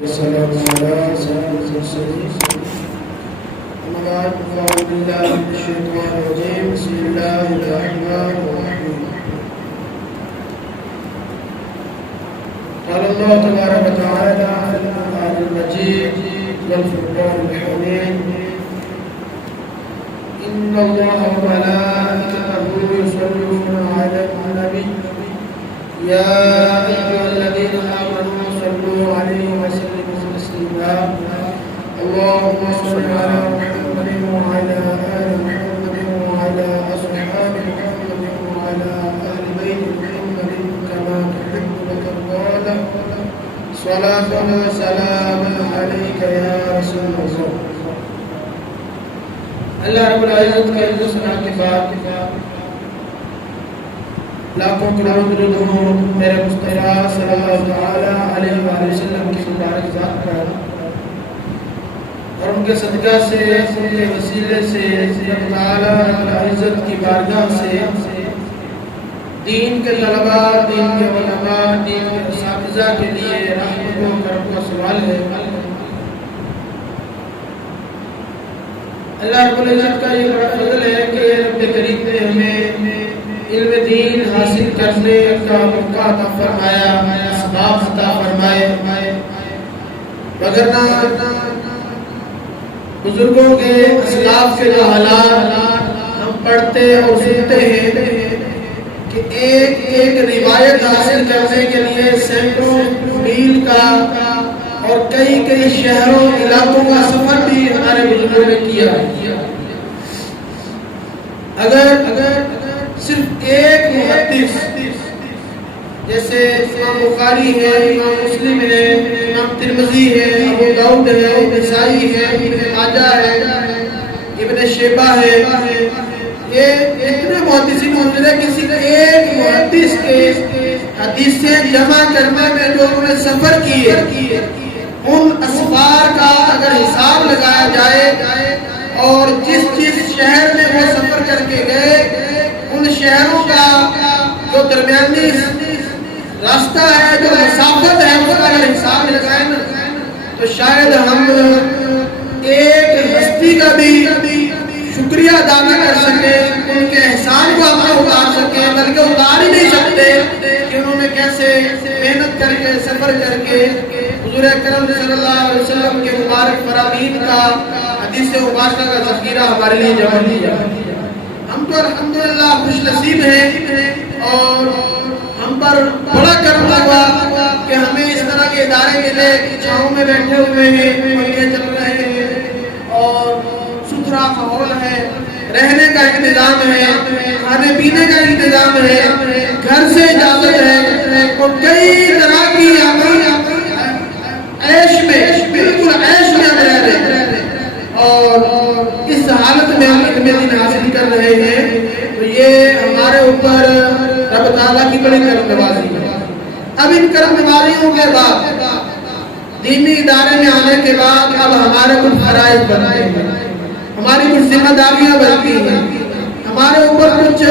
والسلام على سيد المرسلين. أما بعد فأعوذ بالله من الشيطان الرجيم. بسم الله الرحمن الرحيم. قال الله تبارك وتعالى في القرآن المجيد والفرقان الحميد: إن الله وملائكته يصلون على النبي يا أيها الذين آمنوا صلوا عليه وسلموا تسليما. اللهم صل على محمد وعلى آل محمد وعلى أصحاب محمد وعلى آل بيت محمد كما تحب وترضى. صلاة وسلام عليك يا رسول الله. اللہ رب العزت کے حسن کے بعد لاکھوں کروڑ درود ہوں میرے مصطفیٰ صلی اللہ علیہ وآلہ وسلم کی مبارک ذات پر، اور ان کے صدقہ سے، ان کے وسیلے سے رب العزت کی بارگاہ سے دین کے طلباء، دین کے علماء، دین کے اساتذہ کے لیے رحمت و کرم کا سوال ہے۔ اللہ رب العزت کا یہ بڑا فضل ہے کہ رب کریم نے ہمیں علم دین حاصل کرنے کا موقع عطا فرمایا، اسباب عطا فرمائے، وگرنہ بزرگوں کے اسلاف کے جو حالات ہم پڑھتے اور سنتے ہیں کہ ایک ایک روایت حاصل کرنے کے لیے سینکڑوں میل کا اور کئی کئی شہروں علاقوں کا سفر بھی ہمارے بزرگوں نے کیا۔ اگر صرف ایک محدث جیسے امام بخاری ہے، امام مسلم ہے، امام ترمذی ہے، ابو داؤد ہے، نسائی ہے، ابن ماجہ ہے، ابن شیبہ ہے، یہ اتنے محدثین موجود ہیں، کسی ایک محدث کے حدیثیں جمع کرنے میں جو انہوں نے سفر کیے، ان اسفار کا اگر حساب لگایا جائے اور جس شہر میں وہ سفر کر کے گئے ان شہروں کا جو درمیانی راستہ ہے، جو مسافت ہے، اس کا اگر حساب لگائیں تو شاید ہم ایک ہستی کا بھی شکریہ ادا نہ کر سکے، ان کے احسان کو ہم نہ اتار سکے، بلکہ اتار ہی نہیں سکتے کہ انہوں نے کیسے محنت کر کے سفر کر کے حضور اکرم صلی اللہ علیہ وسلم کے مبارک فرامین کا حدیث مبارکہ کا ذخیرہ ہمارے لیے جمع کیا۔ ہم تو الحمدللہ خوش نصیب ہیں اور ہم پر بڑا کرم ہوا کہ ہمیں اس طرح کے ادارے ملے، چھاؤں میں بیٹھے ہوئے ہیں، پنکھے چل رہے ہیں اور ستھرا ماحول ہے، رہنے کا انتظام ہے، کھانے پینے کا انتظام ہے، گھر سے اجازت ہے اور کئی طرح کی عیش میں، بالکل عیش میں ہم رہ رہے ہیں اور اس حالت میں ہم علم دین حاصل کر رہے ہیں، تو یہ ہمارے اوپر رب تعالیٰ کی بڑی کرم نوازی ہے۔ اب ان کرم نوازیوں کے بعد دینی ادارے میں آنے کے بعد اب ہمارے کچھ فرائض بنتے ہیں، ہماری کچھ ذمہ داریاں بنتی ہیں، ہمارے اوپر کچھ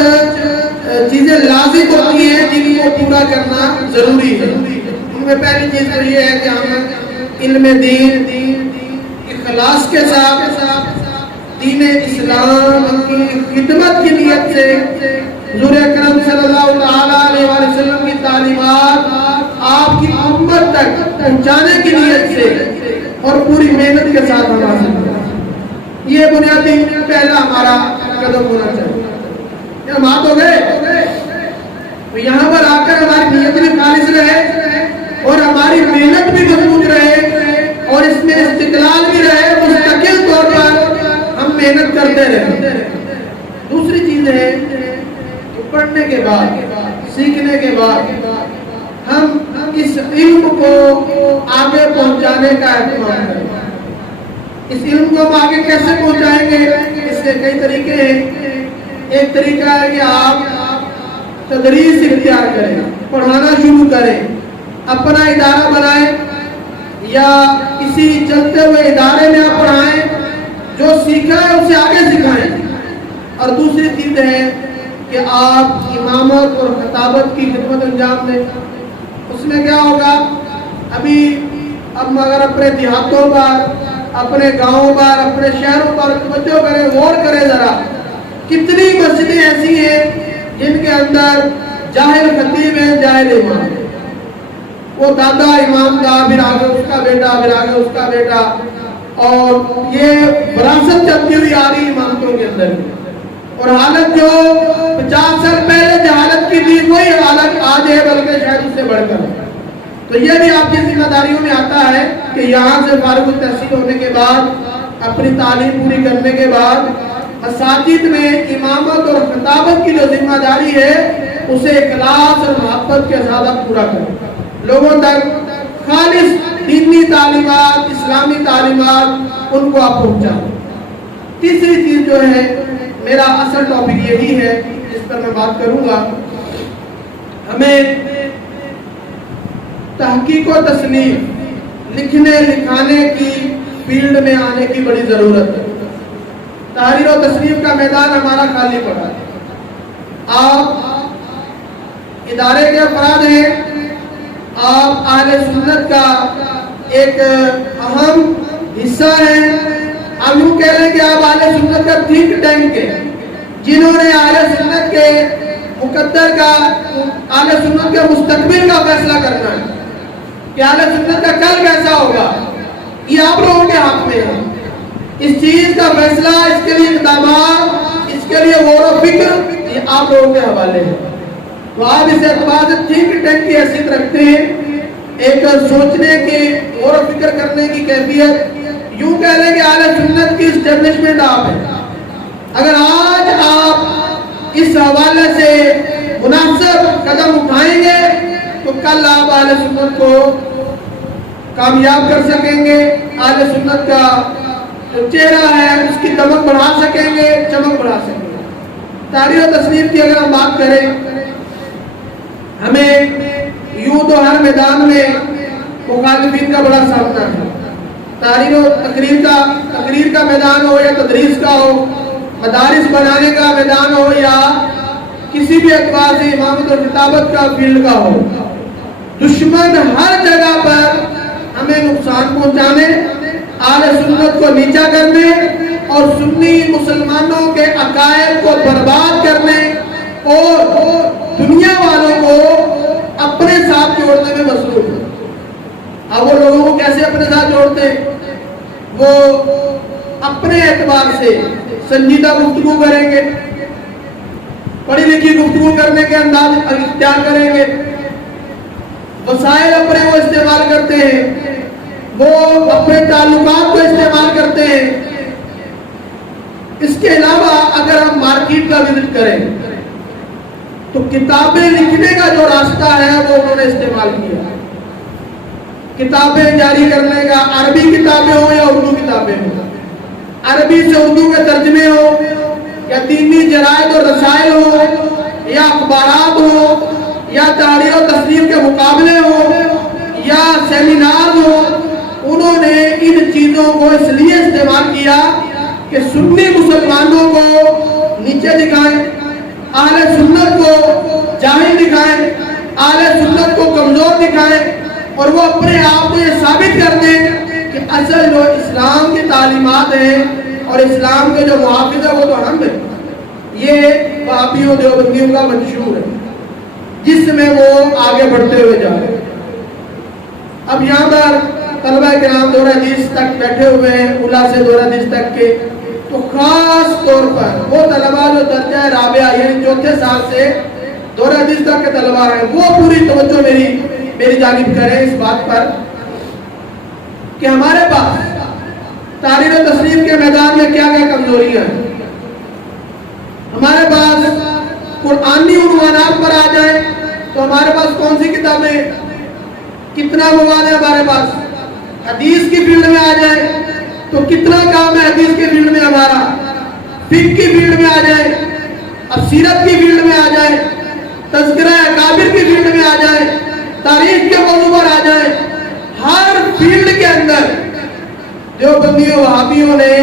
چیزیں لازم ہوتی ہیں جن کو پورا کرنا ضروری ہے۔ ان میں پہلی چیز تو یہ ہے کہ ہم علم دین اخلاص کے ساتھ دین اسلام کی خدمت کی نیت سے حضور اکرم صلی اللہ علیہ وسلم کی تعلیمات آپ کی امت تک پہنچانے کی نیت سے اور پوری محنت کے ساتھ ہم حاصل کریں، یہ بنیادی پہلا ہمارا قدم ہونا چاہیے۔ ہم ہاتھ ہو گئے تو یہاں پر آ کر ہماری نیت بھی خالص رہے اور ہماری محنت بھی مضبوط رہے اور اس میں استقلال بھی رہے، مستقل طور پر ہم محنت کرتے رہے۔ دوسری چیز ہے کہ پڑھنے کے بعد، سیکھنے کے بعد ہم اس علم کو آگے پہنچانے کا اہتمام کریں۔ اس علم کو ہم آگے کیسے پہنچائیں گے؟ اس کے کئی طریقے ہیں۔ ایک طریقہ ہے کہ آپ تدریس اختیار کریں، پڑھانا شروع کریں، اپنا ادارہ بنائیں یا کسی چلتے ہوئے ادارے میں آپ پڑھائیں، جو سیکھا ہے اسے آگے سکھائیں۔ اور دوسری چیز ہے کہ آپ امامت اور خطابت کی خدمت انجام دیں۔ اس میں کیا ہوگا؟ ابھی اب مگر اپنے دیہاتوں پر، اپنے گاؤں پر، اپنے شہروں پر توجہ کریں، غور کریں ذرا، کتنی مسجدیں ایسی ہیں جن کے اندر جاہل خطیب ہے، جاہل امام ہے، وہ دادا امام تھا، پھر آگے اس کا بیٹا، پھر آگے اس کا بیٹا، اور یہ وراثت چلتی ہوئی آ رہی امامتوں کے اندر، اور حالت جو 50 سال پہلے جہالت کی تھی وہی حالت آج ہے، بلکہ شاید اس سے بڑھ کر۔ تو یہ بھی آپ کی ذمہ داریوں میں آتا ہے کہ یہاں سے فارغ التحصیل ہونے کے بعد، اپنی تعلیم پوری کرنے کے بعد، مساجد میں امامت اور خطابت کی جو ذمہ داری ہے اسے اخلاص اور محبت کے ساتھ پورا کریں، لوگوں تک خالص دینی تعلیمات، اسلامی تعلیمات ان کو آپ پہنچائیں۔ تیسری چیز جو ہے، میرا اصل ٹاپک یہی ہے جس پر میں بات کروں گا، ہمیں تحقیق و تصنیف، لکھنے لکھانے کی فیلڈ میں آنے کی بڑی ضرورت ہے۔ تحریر و تصنیف کا میدان ہمارا خالی پڑا ہے۔ آپ ادارے کے افراد ہیں، آپ اہل سنت کا ایک اہم حصہ ہیں، آپ یوں کہہ لیں کہ آپ اہل سنت کا تھنک ٹینک ہیں، جنہوں نے اہل سنت کے مقدر کا، اہل سنت کے مستقبل کا فیصلہ کرنا ہے کہ اہل سنت کا کل کیسا ہوگا، یہ آپ لوگوں کے ہاتھ میں ہے۔ اس چیز کا فیصلہ، اس کے لیے اقدامات، اس کے لیے غور و فکر، یہ آپ لوگوں کے حوالے ہے۔ تو آپ اس اعتبار سے تھنک ٹینک کی حیثیت رکھتے ہیں، ایک سوچنے کی، غور و فکر کرنے کی کیفیت، یوں کہہ لیں کہ اہل سنت کی اسٹیبلشمنٹ آپ ہے۔ اگر آج آپ اس حوالے سے مناسب قدم اٹھائیں گے تو کل آپ اہل سنت کو کامیاب کر سکیں گے، اہل سنت کا جو چہرہ ہے اس کی دمک بڑھا سکیں گے، چمک بڑھا سکیں گے۔ تحریر و تصنیف کی اگر ہم بات کریں، ہمیں یوں تو ہر میدان میں مخالفین کا بڑا سامنا ہے۔ تحریر و تقریر کا میدان ہو یا تدریس کا ہو، مدارس بنانے کا میدان ہو یا کسی بھی اعتبار سے امامت اور خطابت کا فیلڈ کا ہو، دشمن ہر جگہ پر ہمیں نقصان پہنچانے، اہل سنت کو نیچا کرنے اور سنی مسلمانوں کے عقائد کو برباد کرنے اور دنیا والوں کو اپنے ساتھ جوڑنے میں مصروف ہے۔ اب وہ لوگوں کو کیسے اپنے ساتھ جوڑتے ہیں؟ وہ اپنے اعتبار سے سنجیدہ گفتگو کریں گے، پڑھی لکھی گفتگو کرنے کے انداز اختیار کریں گے، وسائل اپنے وہ استعمال کرتے ہیں، وہ اپنے تعلقات کو استعمال کرتے ہیں۔ اس کے علاوہ اگر ہم مارکیٹ کا وزٹ کریں تو کتابیں لکھنے کا جو راستہ ہے وہ انہوں نے استعمال کیا، کتابیں جاری کرنے کا، عربی کتابیں ہوں یا اردو کتابیں ہوں، عربی سے اردو کے ترجمے ہوں یا دینی جرائد اور رسائل ہوں یا اخبارات ہوں یا تحریر و تصنیف کے مقابلے ہوں یا سیمینار ہوں، انہوں نے ان چیزوں کو اس لیے استعمال کیا کہ سنی مسلمانوں کو نیچے دکھائیں، اہل سنت کو جاہل دکھائیں، اہل سنت کو کمزور دکھائیں، اور وہ اپنے آپ کو یہ ثابت کر دیں کہ اصل جو اسلام کی تعلیمات ہیں اور اسلام کے جو محافظ ہیں وہ تو ہم ہیں۔ یہ وہابیوں دیوبندیوں کا منشور ہے جس میں وہ آگے بڑھتے ہوئے جا رہے ہیں۔ اب یہاں پر طلبہ کرام دور حدیث تک بیٹھے ہوئے ہیں، اولا سے دور حدیث تک کے، تو خاص طور پر وہ طلبہ جو درجہ رابعہ یعنی چوتھے سال سے دور حدیث تک کے طلبہ ہیں، وہ پوری توجہ میری جانب کریں اس بات پر کہ ہمارے پاس تحریر و تصنیف کے میدان میں کیا کیا کمزوریاں ہیں۔ ہمارے پاس قرآنی عنوانات پر آ جائیں تو ہمارے پاس کون سی کتابیں، کتنا مواد ہے ہمارے پاس۔ حدیث کی فیلڈ میں آ جائیں تو کتنا کام ہے حدیث کی فیلڈ میں ہمارا، فقہ کی فیلڈ میں آ جائیں، اب سیرت کی فیلڈ میں آ جائیں، تذکرہ اکابر کی فیلڈ میں آ جائیں، تاریخ کے موضوع پر آ جائیں، ہر فیلڈ کے اندر دیوبندیوں وہابیوں نے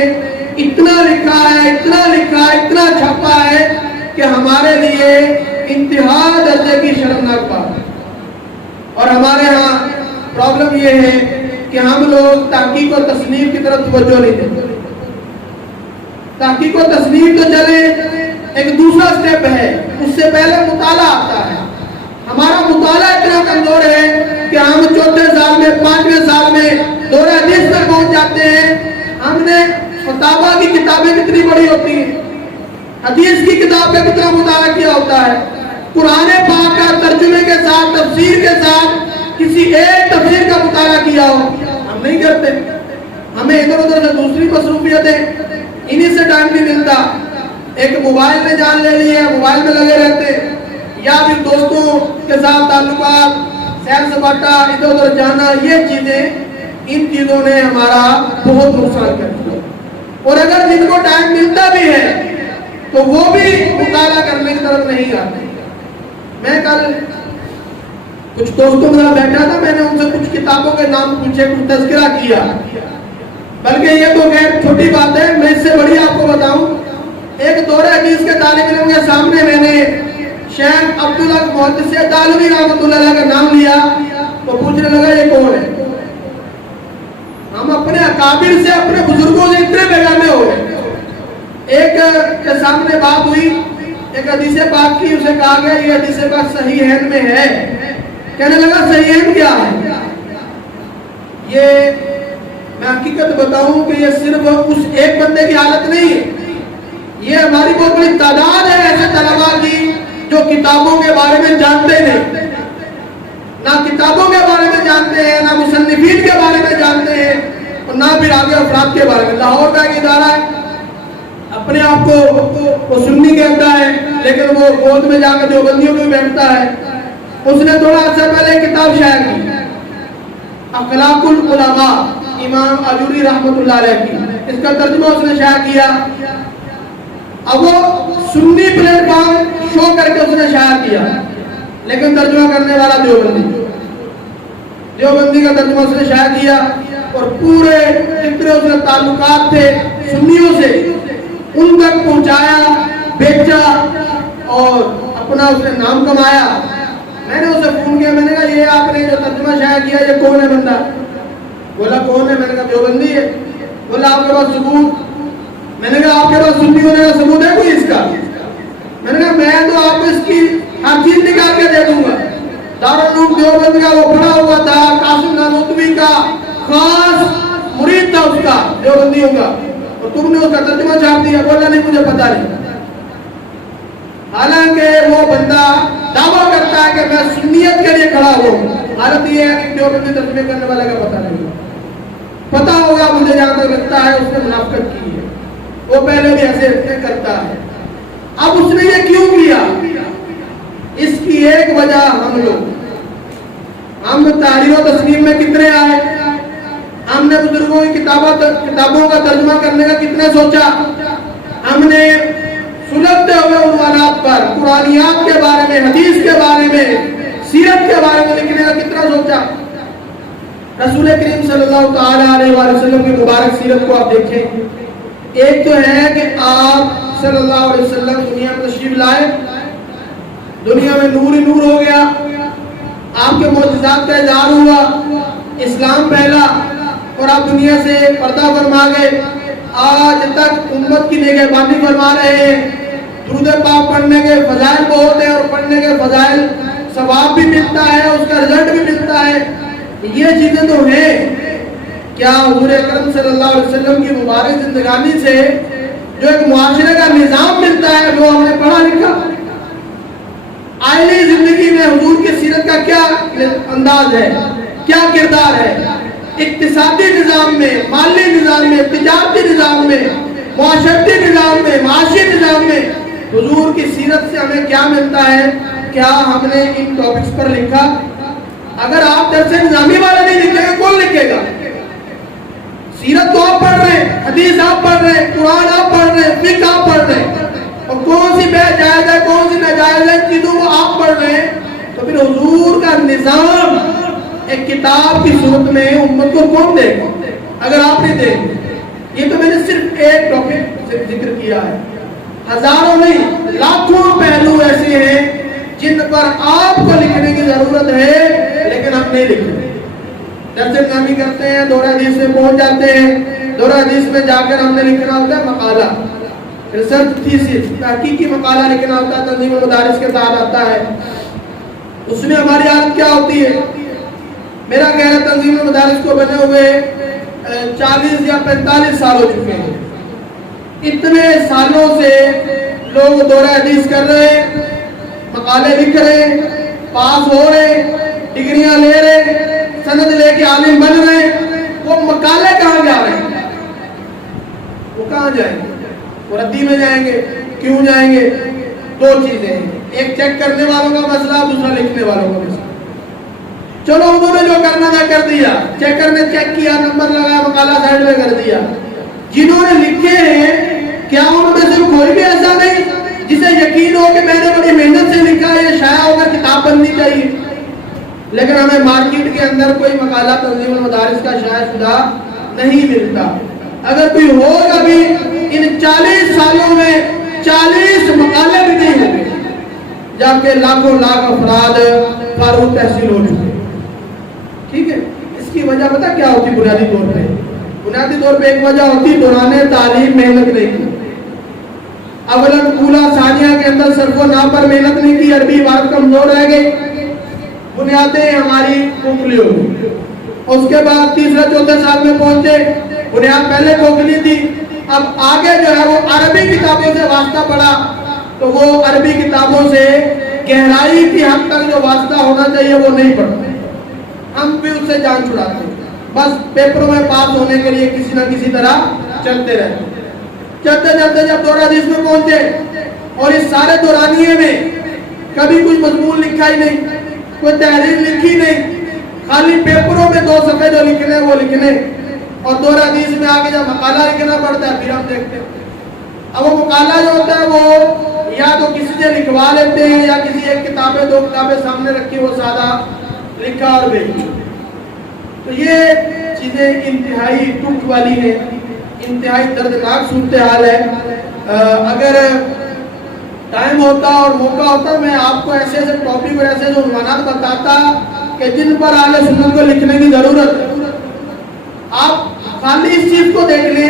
اتنا لکھا ہے، اتنا لکھا ہے، اتنا چھپا ہے کہ ہمارے لیے انتہا درجے کی شرمناک بات ہے۔ اور ہمارے ہاں پرابلم یہ ہے کہ ہم لوگ تحقیق و تصنیف کی طرف توجہ نہیں دیتے. تحقیق و تصنیف تو چلے ایک دوسرا سٹیپ ہے، اس سے پہلے مطالعہ آتا ہے. ہمارا مطالعہ اتنا کمزور ہے کہ ہم چوتھے سال میں 5ویں سال میں دورہ حدیث تک پہنچ جاتے ہیں. ہم نے فتاویٰ کی کتابیں کتنی بڑی ہوتی ہیں، حدیث کی کتاب کا کتنا مطالعہ کیا ہوتا ہے، قرآن پاک کا ترجمے کے ساتھ تفسیر کے ساتھ کسی ایک تفسیر کا مطالعہ کیا ہو، ہم نہیں کرتے. ہمیں ادھر ادھر سے دوسری مصروفیتیں، انہی سے ٹائم نہیں ملتا. ایک موبائل میں جان لے لی ہے، موبائل میں لگے رہتے، یا پھر دوستوں کے ساتھ تعلقات، سیر سپاٹا، ادھر ادھر جانا، یہ چیزیں، ان چیزوں نے ہمارا بہت نقصان کر دیا. اور اگر جن کو ٹائم ملتا بھی ہے تو وہ بھی مطالعہ کرنے کی طرف نہیں آتے. میں کل کچھ دوستوں کے ساتھ بیٹھا تھا، میں نے ان سے کچھ کتابوں کے نام پوچھے، کچھ تذکرہ کیا، بلکہ یہ تو خیر چھوٹی بات ہے. میں اس سے بڑی آپ کو بتاؤں، ایک دورہ حدیث کے طالب علم کے سامنے میں نے شیخ عبداللہ محدث دہلوی رحمۃ اللہ علیہ کا نام لیا تو پوچھنے لگا یہ کون ہے. ہم اپنے اکابر سے، اپنے بزرگوں سے اتنے بیگانے ہو گئے. ایک کے سامنے بات ہوئی، ایک حدیث پاک کی، اسے کہا گیا یہ حدیث پاک صحیحین میں ہے. کہنے لگا صحیحین کیا ہے؟ یہ میں حقیقت بتاؤں کہ یہ صرف اس ایک بندے کی حالت نہیں ہے، یہ ہماری بہت بڑی تعداد ہے ایسے طلباء کی جو کتابوں کے بارے میں جانتے نہیں، نہ کتابوں کے بارے میں جانتے ہیں، نہ مصنفین کے بارے میں جانتے ہیں، اور نہ پھر آگے افراد کے بارے میں. لاہور کا ایک ادارہ ہے، اپنے آپ کو وہ سنی کہتا ہے، لیکن وہ گود میں جا کر دیوبندیوں میں بیٹھتا ہے. اس نے تھوڑا عرصہ پہلے ایک کتاب شائع کی، اخلاق العلماء، امام اجوری رحمۃ اللہ علیہ کی. اس کا ترجمہ اس نے شائع کیا. اب وہ سنی پلیٹ فارم شو کر کے اس نے شائع کیا، لیکن ترجمہ کرنے والا دیوبندی کا ترجمہ اس نے شائع کیا، اور پورے جتنے اس نے تعلقات تھے سنیوں سے ان تک پہنچایا، بیچا اور اپنا اس نے نام کمایا. میں نے اسے فون کیا، میں نے کہا یہ آپ نے جو ترجمہ شائع کیا یہ کون ہے بندہ؟ بولا کون ہے؟ میں نے کہا دیوبندی ہے. بولا آپ کے پاس ثبوت؟ میں نے کہا آپ کے پاس سنی ہونے کا ثبوت ہے کوئی اس کا؟ میں نے کہا میں تو آپ کو اس کی ہر چیز نکال کے دے دوں گا. دارالعلوم دیوبند کا وہ پڑھا ہوا تھا، قاسم نانوتوی کا خاص مرید تھا اس کا، دیوبندیوں کا، اور تم نے اس کا ترجمہ چھاپ دیا. بولا نہیں مجھے پتا نہیں. حالانکہ وہ بندہ دعویٰ کرتا ہے کہ میں سنیت کے لیے کھڑا ہوں. حالت یہ ہے کہ دیوبندی ترجمے کرنے والے کا پتہ نہیں. پتا ہوگا مجھے جہاں تک لگتا ہے اس نے منافقت کی ہے، وہ پہلے بھی ایسے کرتا ہے. اب اس نے یہ کیوں کیا؟ اس کی ایک وجہ ہم تحریر و تصنیف میں کتنے آئے، ہم نے بزرگوں کی کتابوں کا ترجمہ کرنے کا کتنے سوچا، ہم نے سلگتے ہوئے عنوانات پر قرآنیات کے بارے میں، حدیث کے بارے میں، سیرت کے بارے میں لکھنے کا کتنا سوچا. رسول کریم صلی اللہ تعالی علیہ وآلہ وسلم کی مبارک سیرت کو آپ دیکھیں. ایک تو ہے کہ آپ صلی اللہ علیہ وسلم دنیا میں تشریف لائے، دنیا میں نور ہی نور ہو گیا، آپ کے معجزات کا اظہار ہوا، اسلام پھیلا اور آپ دنیا سے پردہ فرما گئے. آج تک امت کی نگہبانی فرما رہے ہیں. درود پاک پڑھنے کے فضائل بہت ہیں، اور پڑھنے کے فضائل ثواب بھی ملتا ہے، اس کا رزلٹ بھی ملتا ہے. یہ چیزیں تو ہیں. کیا حضور اکرم صلی اللہ علیہ وسلم کی مبارک زندگانی سے جو ایک معاشرے کا نظام ملتا ہے جو ہم نے پڑھا لکھا؟ آئلی زندگی میں حضور کی سیرت کا کیا انداز ہے، کیا کردار ہے؟ اقتصادی نظام میں، مالی نظام میں، تجارتی نظام میں، معاشرتی نظام میں، معاشی نظام میں حضور کی سیرت سے ہمیں کیا ملتا ہے؟ کیا ہم نے ان ٹاپکس پر لکھا؟ اگر آپ درس نظامی والا نہیں لکھیں گے کون لکھے گا؟ سیرت تو آپ پڑھ رہے ہیں، حدیث آپ پڑھ رہے ہیں، قرآن آپ پڑھ رہے ہیں، فقہ آپ پڑھ رہے ہیں، اور کون سی بے جائز ہے کون سی ناجائز ہے چیزوں کو آپ پڑھ رہے ہیں. تو پھر حضور کا نظام ایک کتاب کی صورت میں امت کو کون دے گا اگر آپ نہیں دیں گے؟ یہ تو میں نے صرف ایک ٹاپک ذکر کیا ہے، ہزاروں نہیں لاکھوں پہلو ایسے ہیں جن پر آپ کو لکھنے کی ضرورت ہے لیکن ہم نہیں لکھ رہے. درس نامی کرتے ہیں, دورہ حدیث میں پہنچ جاتے ہیں. دورہ حدیث میں جا کر ہم نے لکھنا ہوتا ہے مقالہ, ریسرچ تھیسس, تحقیقی مقالہ لکھنا ہوتا ہے, تنظیم المدارس کے تحت آتا ہے. اس میں ہماری حالت کیا ہوتی ہے؟ میرا خیال ہے تنظیم المدارس کو بنے ہوئے 40 یا 45 سال ہو چکے ہیں. اتنے سالوں سے لوگ دورہ حدیث کر رہے ہیں, مقالے لکھ رہے ہیں, پاس ہو رہے, ڈگریاں لے رہے, سند لے کے عالم بن رہے. وہ مقالے کہاں جا رہے ہیں؟ وہ کہاں جائیں گے؟ وہ ردی میں جائیں گے. کیوں جائیں گے؟ دو چیزیں ہیں, ایک چیک کرنے والوں کا مسئلہ, دوسرا لکھنے والوں کا مسئلہ. چلو انہوں نے جو کرنا تھا کر دیا, چیکر نے چیک کیا, نمبر لگایا, مقالہ سائڈ میں کر دیا. جنہوں نے لکھے ہیں کیا ان میں سے کوئی بھی ایسا نہیں جسے یقین ہو کہ میں نے بڑی محنت سے لکھا ہے, یہ شائع ہو کر کتاب بننی چاہیے؟ لیکن ہمیں مارکیٹ کے اندر کوئی مقالہ تنظیم المدارس کا شائع شدہ نہیں ملتا. اگر کوئی ہوگا بھی ان 40 سالوں میں 40 مقالے بھی نہیں ہوں گے, جبکہ لاکھوں لاکھ افراد فاروق تحصیل ہو چکے. ٹھیک ہے, اس کی وجہ پتہ کیا ہوتی؟ بنیادی طور پہ ایک وجہ ہوتی دوران تعلیم محنت نہیں کی. اولن اولا ثانیہ کے اندر صرف و نحو پر محنت نہیں کی, عربی عبارت کمزور رہ گئی, بنیادیں ہماری کھوکھلی ہو گئی. اس کے بعد تیسرے چوتھے سال میں پہنچے, بنیاد پہلے کھوکھلی تھی, اب آگے جو ہے وہ عربی کتابوں سے واسطہ پڑا, تو وہ عربی کتابوں سے گہرائی کی حد تک جو واسطہ ہونا چاہیے وہ نہیں پڑتا. ہم بھی اس سے جان چھڑاتے ہیں, بس پیپروں میں پاس ہونے کے لیے کسی نہ کسی طرح چلتے رہتے. چلتے چلتے جب دورہ حدیث میں پہنچے, اور اس سارے دورانیے میں کبھی کوئی مضمون لکھا ہی نہیں, کوئی تحریر لکھی نہیں, خالی پیپروں میں 2 صفحے جو لکھنے وہ لکھنے. اور دورہ حدیث میں آگے جب مقالہ لکھنا پڑتا ہے پھر ہم دیکھتے ہیں اب وہ مقالہ جو ہوتا ہے وہ یا تو کسی سے لکھوا لیتے ہیں, یا کسی ایک کتابیں 2 کتابیں سامنے رکھی وہ سادہ لکھا اور بھیج. تو یہ چیزیں انتہائی دکھ والی ہیں, انتہائی دردناک صورتحال ہے. اگر ٹائم ہوتا اور موقع ہوتا میں آپ کو ایسے ایسے ٹاپک اور ایسے ایسے عنوانات بتاتا کہ جن پر اہل سنت کو لکھنے کی ضرورت ہے. آپ خالی اس چیز کو دیکھ لیں,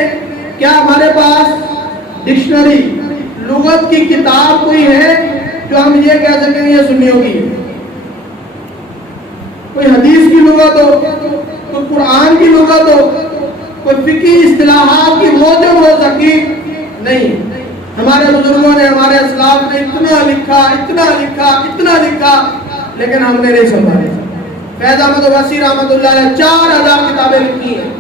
کیا ہمارے پاس ڈکشنری لغت کی کتاب کوئی ہے جو ہم یہ کہہ سکیں یہ سنیوں کی, کوئی حدیث کی لغت ہو, کوئی قرآن کی لغت ہو, کوئی فقہی اصطلاحات کی موجب ہو سکی؟ نہیں. ہمارے بزرگوں نے, ہمارے اسلاف نے اتنا لکھا, اتنا لکھا, اتنا لکھا, لیکن ہم نے نہیں سنبھالا. فیض احمد وسیع رحمۃ اللہ علیہ 4000 کتابیں لکھی ہیں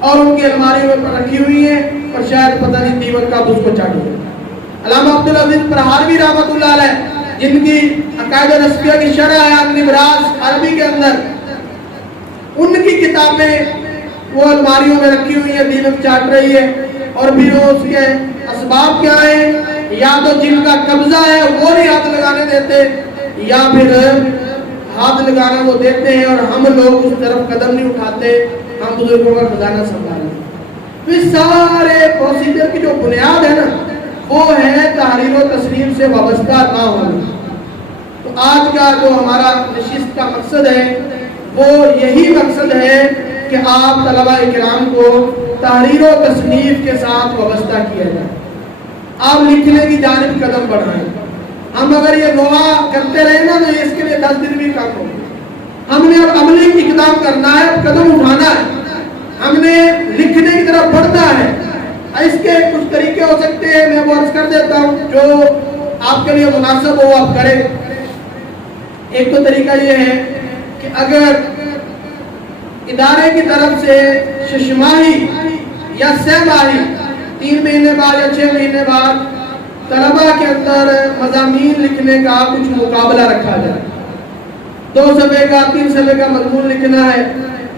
اور ان کی الماری میں رکھی ہوئی ہیں, اور شاید پتہ نہیں دیوت کا اس کو چاٹی ہے. علامہ عبدالعزیز پرہاروی رحمۃ اللہ علیہ جن کی عقائد نسبیہ کی شرح ہے نبراس عربی کے اندر, ان کی کتابیں وہ الماریوں میں رکھی ہوئی ہیں, دیوت چاٹ رہی ہے. اور بھی اس کے اسباب کیا ہیں, یا تو جن کا قبضہ ہے وہ نہیں ہاتھ لگانے دیتے, یا پھر ہاتھ لگانا وہ دیتے ہیں اور ہم لوگ اس طرف قدم نہیں اٹھاتے, ہم بزرگوں کا خزانہ سنبھالیں. تو اس سارے پروسیجر کی جو بنیاد ہے نا وہ ہے تحریر و تصنیف سے وابستہ نہ ہونا. تو آج کا جو ہمارا نشست کا مقصد ہے وہ یہی مقصد ہے کہ آپ طلبہ اکرام کو تحریر و تصنیف کے ساتھ وابستہ کیا جائے, آپ لکھنے کی جانب قدم بڑھائیں. ہم اگر یہ دعا کرتے رہے نا تو اس کے لیے 10 دن بھی کم ہو. ہم نے اب عملی اقدام کرنا ہے, اب قدم اٹھانا ہے, ہم نے لکھنے کی طرف بڑھنا ہے. اس کے کچھ طریقے ہو سکتے ہیں, میں وہ عرض کر دیتا ہوں جو آپ کے لیے مناسب ہو آپ کریں. ایک تو طریقہ یہ ہے کہ اگر ادارے کی طرف سے 6 ماہی یا 6 ماہی 3 مہینے بعد یا 6 مہینے بعد طلبہ کے اندر مضامین لکھنے کا کچھ مقابلہ رکھا جائے, 2 صفحے کا 3 صفحے کا مضمون لکھنا ہے,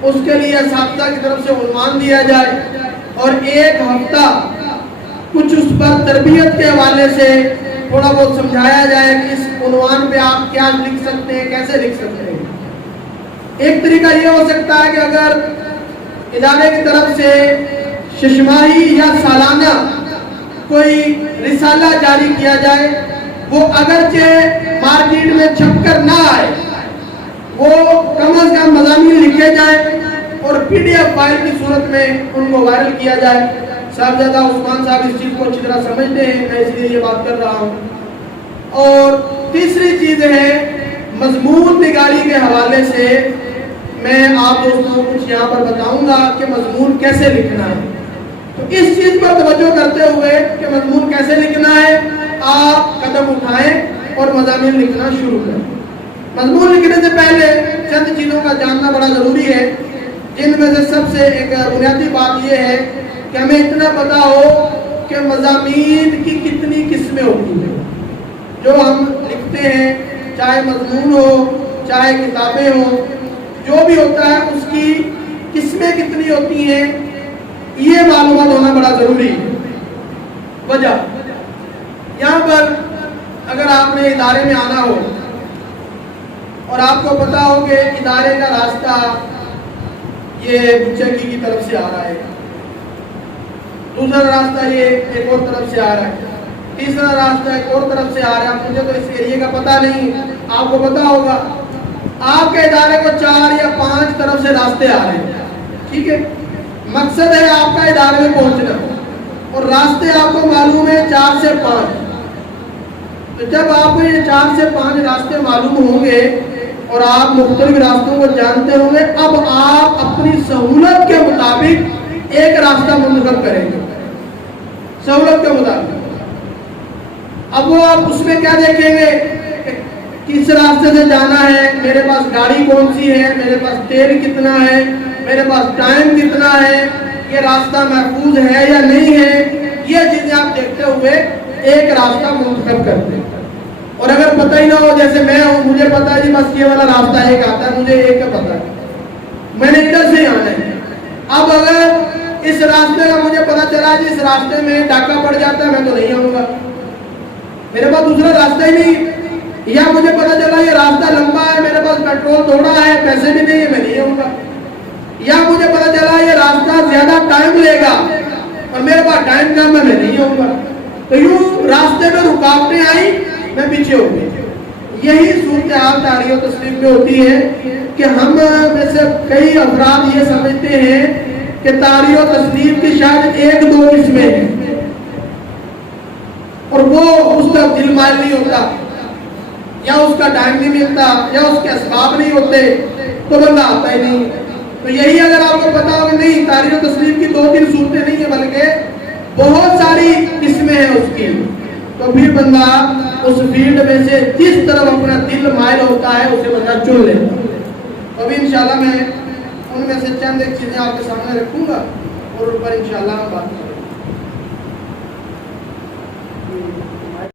اس کے لیے اساتذہ کی طرف سے عنوان دیا جائے اور 1 ہفتہ کچھ اس پر تربیت کے حوالے سے تھوڑا بہت سمجھایا جائے کہ اس عنوان پہ آپ کیا لکھ سکتے ہیں, کیسے لکھ سکتے ہیں. ایک طریقہ یہ ہو سکتا ہے کہ اگر ادارے کی طرف سے 6 ماہی یا سالانہ کوئی رسالہ جاری کیا جائے, وہ اگرچہ مارکیٹ میں چھپ کر نہ آئے, وہ کم از کم مضامین لکھے جائیں, اور PDF فائل کی صورت میں ان کو وائرل کیا جائے۔ صاحبزادہ عثمان صاحب اس چیز کو اچھی طرح سمجھتے ہیں، میں اس لیے یہ بات کر رہا ہوں۔ اور تیسری چیز ہے مضمون نگاری کے حوالے سے میں آپ دوستوں کو کچھ یہاں پر بتاؤں گا کہ مضمون کیسے لکھنا ہے۔ تو اس چیز پر توجہ کرتے ہوئے کہ مضمون کیسے لکھنا ہے، آپ قدم اٹھائیں اور مضامین لکھنا شروع کریں۔ مضمون لکھنے سے پہلے چند چیزوں کا جاننا بڑا ضروری ہے، جن میں سے سب سے ایک بنیادی بات یہ ہے کہ ہمیں اتنا پتا ہو کہ مضامین کی کتنی قسمیں ہوتی ہیں۔ جو ہم لکھتے ہیں، چاہے مضمون ہو چاہے کتابیں ہوں، جو بھی ہوتا ہے اس کی قسمیں کتنی ہوتی ہیں، یہ معلومات ہونا بڑا ضروری ہے۔ وجہ یہاں پر اگر آپ نے ادارے میں آنا ہو اور آپ کو پتا ہو کہ ادارے کا راستہ یہ بچکی کی طرف سے آ رہا ہے، دوسرا راستہ یہ ایک اور طرف سے آ رہا ہے، تیسرا راستہ ایک اور طرف سے آ رہا ہے، مجھے تو اس ایریے کا پتہ نہیں، آپ کو پتا ہوگا آپ کے ادارے کو 4 یا 5 طرف سے راستے آ رہے ہیں، ٹھیک ہے، مقصد ہے آپ کا ادارے میں پہنچنا اور راستے آپ کو معلوم ہے 4 سے 5۔ تو جب آپ کو یہ 4 سے 5 راستے معلوم ہوں گے اور آپ مختلف راستوں کو جانتے ہوں گے، اب آپ اپنی سہولت کے مطابق ایک راستہ منتخب کریں گے، سہولت کے مطابق۔ اب وہ آپ اس میں کیا دیکھیں گے، کس راستے سے جانا ہے، میرے پاس گاڑی کون سی ہے، میرے پاس تیل کتنا ہے، میرے پاس ٹائم کتنا ہے، یہ راستہ محفوظ ہے یا نہیں ہے، یہ چیزیں آپ دیکھتے ہوئے ایک راستہ منتخب کرتے ہیں۔ اور اگر پتہ ہی نہ ہو، جیسے میں ہوں، مجھے پتا ہے جی بس یہ والا راستہ ایک آتا ہے، مجھے ایک کا پتا ہے، میں نے ادھر سے آنا ہے۔ اب اگر اس راستے کا مجھے پتا چلا جی اس راستے میں ڈاکہ پڑ جاتا ہے، میں تو نہیں آؤں گا، میرے پاس دوسرا راستہ ہی نہیں۔ یا مجھے پتا چلا یہ راستہ لمبا ہے، میرے پاس پیٹرول تھوڑا ہے، پیسے بھی نہیں ہے، میں نہیں آؤں گا۔ یا مجھے پتا چلا یہ راستہ زیادہ ٹائم لے گا اور میرے پاس ٹائم کم ہے، میں نہیں آؤں گا۔ تو یوں راستے میں رکاوٹیں آئی، میں پیچھے ہو گئی۔ یہی صورتحال تاریخ و تصنیف میں ہوتی ہے کہ ہم میں سے کئی افراد یہ سمجھتے ہیں کہ تاریخ و تصنیف کی شاید 1-2 قسمیں ہیں اور وہ اس کا دل مائل نہیں ہوتا، یا اس کا ٹائم نہیں ملتا، یا اس کے اسباب نہیں ہوتے، تو بندہ آتا ہی نہیں۔ تو یہی اگر آپ کو پتا ہو کہ نہیں، تاریخ و تصنیف کی 2-3 صورتیں نہیں ہیں بلکہ بہت ساری قسمیں ہیں اس کی، تو پھر بندہ اس فیلڈ میں سے جس طرف اپنا دل مائل ہوتا ہے اسے بندہ چن لیتا ہے۔ ابھی انشاءاللہ میں ان میں سے چند ایک چیزیں آپ کے سامنے رکھوں گا اور ان پر انشاءاللہ ہم بات کریں۔